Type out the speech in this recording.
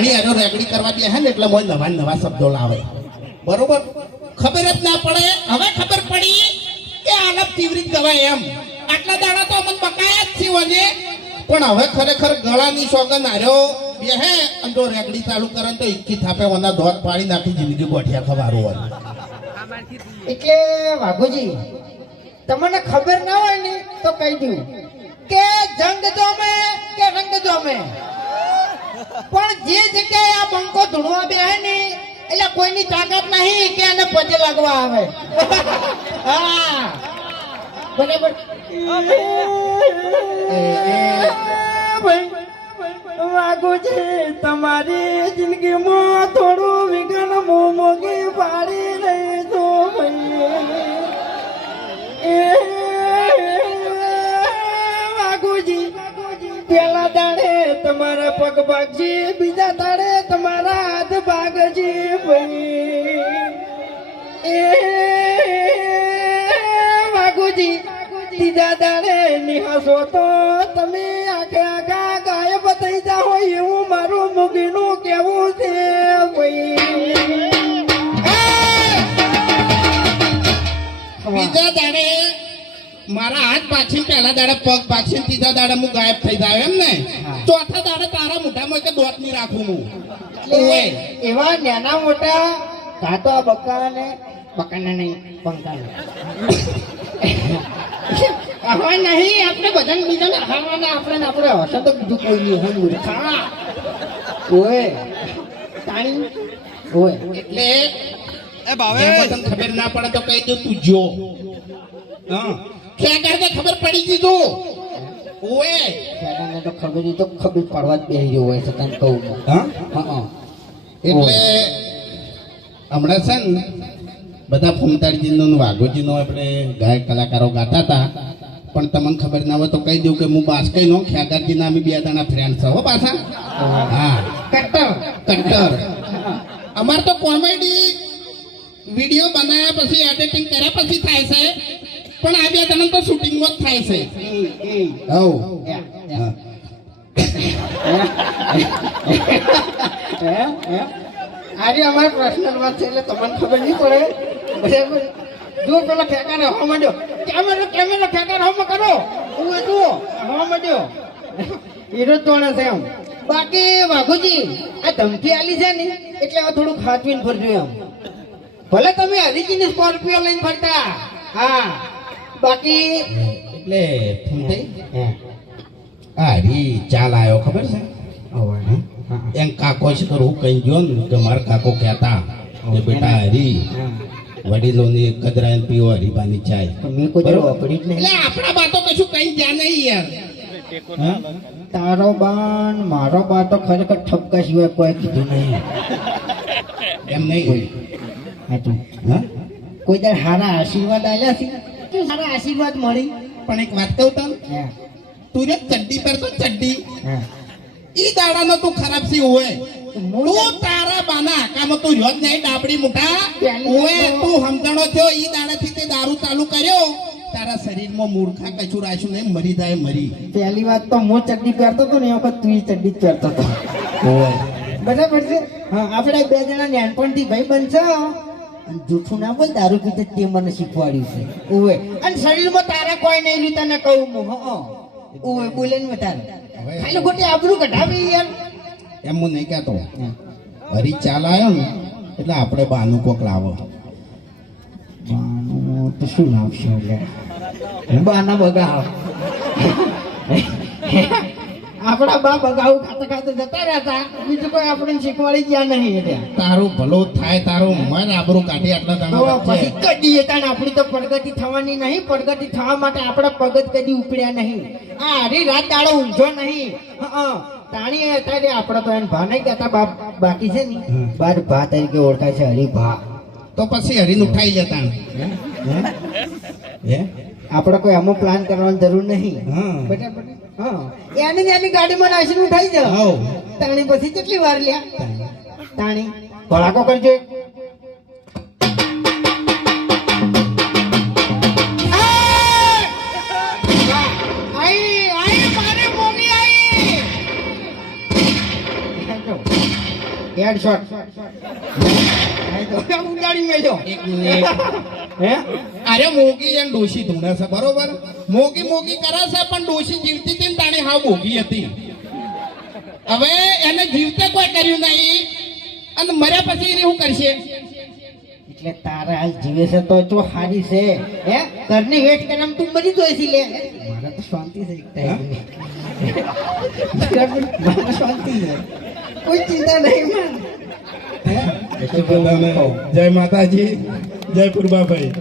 તાણી આનો રેકડી કરવા દે હે ને એટલે મોય નવા નવા શબ્દો લાવે બરોબર ખબર જ ના પડે હવે ખબર પડી કે આલપ તીવ્રિત ગવાય એમ આટલા દાડા તો અમને બકાયા જ છે વને પણ હવે ખરેખર ગળાની સોગન આર્યો બે હે અંદો રેકડી ચાલુ કરે તો 21 થાપે વના દોત પાડી નાખી જિંદગી ગોઠિયા ખવારો હોય એટલે વાઘુજી તમને ખબર ના હોય ને તો કહી દઉં કે જંગ જોમે કે રંગ જોમે પણ જે જગ્યાએ આ બંકો ધૂણવા બેહે ને એટલે કોઈની તાકાત નહીં કે એને પગે લાગવા આવે હા બરાબર વાઘુજી તમારી જિંદગીમાં થોડું વિઘ્ન મોમોગી પાડી રહી છો વાઘુજી પેલા દાડે તમારા પગ ભાગજી બીજા દાડે તમારા હાથ ભાગજી ભાઈ વાઘુજી ત્રીજા દાડે નિહાસો તો તમે આખે આખા ગાયબ થઈ જાઓ એવું મારું મુગીનું કેવું છે બીજા દાડે મારા હાથ પાછી પહેલા દાડે પગ પાછી ત્રીજા દાડે હું ગાયબ થઈ જાય એમ ને ચોથા દાડે તારા મોઢામાં કે દોત નહીં રાખું હું એવા નાના મોટા ઘાટો બકાને બકાને નહીં પંકાને હવે નહીં આપણે બધાને બીજાને ખાવાના આપણે હશે તો બીજું કોઈ નહીં હોય મૂર્ખા ઓય તાણી ઓય એટલે એ ભાવે તને ખબર ના પડે તો કહી દઉં તું જો હા ક્યાં કરતે ખબર પડી ગઈ તું ઓય ખેડાને તો ખબર તો ખબર પડવા જ બેહી ગયો હોય છે તને કહું હા હા એટલે હમણાં છે ને બધા ફૂમતાળજીનો વાઘોજીનો આપણે ગાયક કલાકારો ગાતા હતા પણ તમને ખબર ના હોય તો કહી દઉં કે હું બાસ્કઈનો ખ્યાગારજીના અમે બે જણા ફ્રેન્ડ છે હો પાછા હા કટ્ટર અમાર તો કોમેડી વિડીયો બનાવ્યા પછી એડિટિંગ કર્યા પછી થાય છે પણ આ બે જણા તો શૂટિંગમાં જ થાય છે આજે અમારે પર્સનલ વાત છે એટલે તમને ખબર નહીં પડે બરાબર જો પેલા ઠેકાને હવા માંડ્યો કેમેરો ઠેકાને હવા કરો હું જુઓ હવા માંડ્યો હીરો તોણે છે એમ બાકી વાઘુજી આ ધમકી આલી છે ને એટલે હવે થોડું ખાચવીને ફરજો એમ ભલે તમે હરીજીની સ્કોર્પિયો લઈને ફરતા હા બાકી એટલે હા રી ચાલ આવ્યો ખબર છે એમ કાકો છે તો હું કઈ ગયો ને કે મારા કાકો કહેતા કે બેટા હરી વડીલોની કદરાયન પીવો હરીબાની ચાય એટલે આપણા બાતો કશું કઈ જ્યાં નહીં યાર તારો બાન મારો બા તો ખરેખર ઠપકા સિવાય કોઈ કીધું નહીં એમ નહીં હા કોઈ દર હારા આશીર્વાદ આવ્યા છે સારા આશીર્વાદ મળી પણ એક વાત કહું તને તું જે ચડ્ડી પર તો ચડ્ડી ઈ દાડાનો તું ખરાબ સી હોય તું તારા બાના આકામાં તું રોજ નહીં ડાબડી મુઠા ઓએ તું સમજણો થયો ઈ દાડાથી તે દારૂ ચાલુ કર્યો તારા શરીરમાં મૂર્ખા કશું રાખ્યું નહીં મરી જાય મરી પહેલી વાત તો હું ચડ્ડી પહેરતો હતો ને એ વખત તું ચડ્ડી જ પહેરતો હતો બરાબર છે હા આપણે બે જણા નાનપણથી ભાઈ બનશો જૂઠું ના બોલ દારૂ પીતે તે મને શીખવાડ્યું છે ઓવે અને શરીરમાં તારા કોઈ નહીં રહ્યું તને કહું હું ઓવે બોલે ને તારે ખાલી ખોટી આબરૂ કઢાવી યાર એમ હું નહીં કહેતો હરી ચાલ આવ્યો ને એટલે આપણે બાનું કોક લાવો બાનું તો શું લાવશે એટલે બાના બગાવ આપણા બા બગાવ ખાતા ખાતા જતા રહેતા બીજું કોઈ આપણે શીખવાડી ગયા નહીં એટલે તારું ભલો થાય તારું મન આબરૂ કાઢી આટલા જણા પછી કદી હતા આપણી તો પ્રગતિ થવાની નહીં પ્રગતિ થવા માટે આપણે પગત કદી ઉપડ્યા નહીં આ હરી રાત દાડો ઊંઝો નહીં તાણી અત્યારે આપણે તો એને ભા નહીં કહેતા બાકી છે ને બાર ભા તરીકે ઓળખાય છે હરિભા તો પછી હરીને ઉઠાઈ જતા આપણે કોઈ આમાં પ્લાન કરવાની જરૂર નહીં બરાબર હા એની ગાડીમાં નાસીને ઉઠાઈ જાવ તાણી પછી કેટલી વાર લ્યા તાણી ભડાકો કરજો હેડશોટ ઉડાડી મેલ્યો એક મિનિટ હે અરે મોગી અને ડોશી ધૂણે છે બરોબર મોગી મોગી કરે છે પણ ડોશી જીવતી હતી ને તાણી હાવ મોગી હતી હવે એને જીવતે કોઈ કર્યું નહીં અને મર્યા પછી એને શું કરશે એટલે તારા હાલ જીવે છે તો જો હારી છે હે ઘરની વેટ કે નામ તું મરી જોઈ છી લે મારા તો શાંતિ છે મારા શાંતિ છે કોઈ ચિંતા નહીં માન જય માતાજી જય પૂર્વાભાઈ